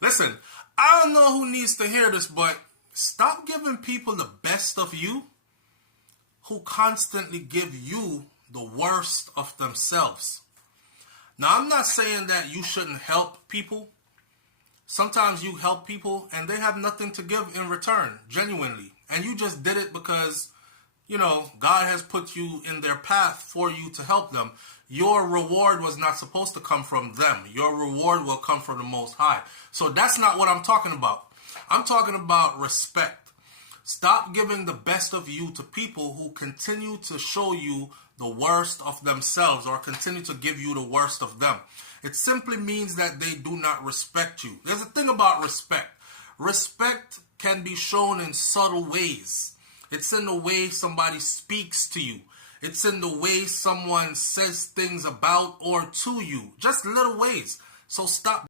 Listen, I don't know who needs to hear this, but stop giving people the best of you who constantly give you the worst of themselves. Now, I'm not saying that you shouldn't help people. Sometimes you help people and they have nothing to give in return, genuinely. And you just did it because, God has put you in their path for you to help them. Your reward was not supposed to come from them. Your reward will come from the Most High. So that's not what I'm talking about. I'm talking about respect. Stop giving the best of you to people who continue to show you the worst of themselves or continue to give you the worst of them. It simply means that they do not respect you. There's a thing about respect. Respect can be shown in subtle ways. It's in the way somebody speaks to you. It's in the way someone says things about or to you. Just little ways. So stop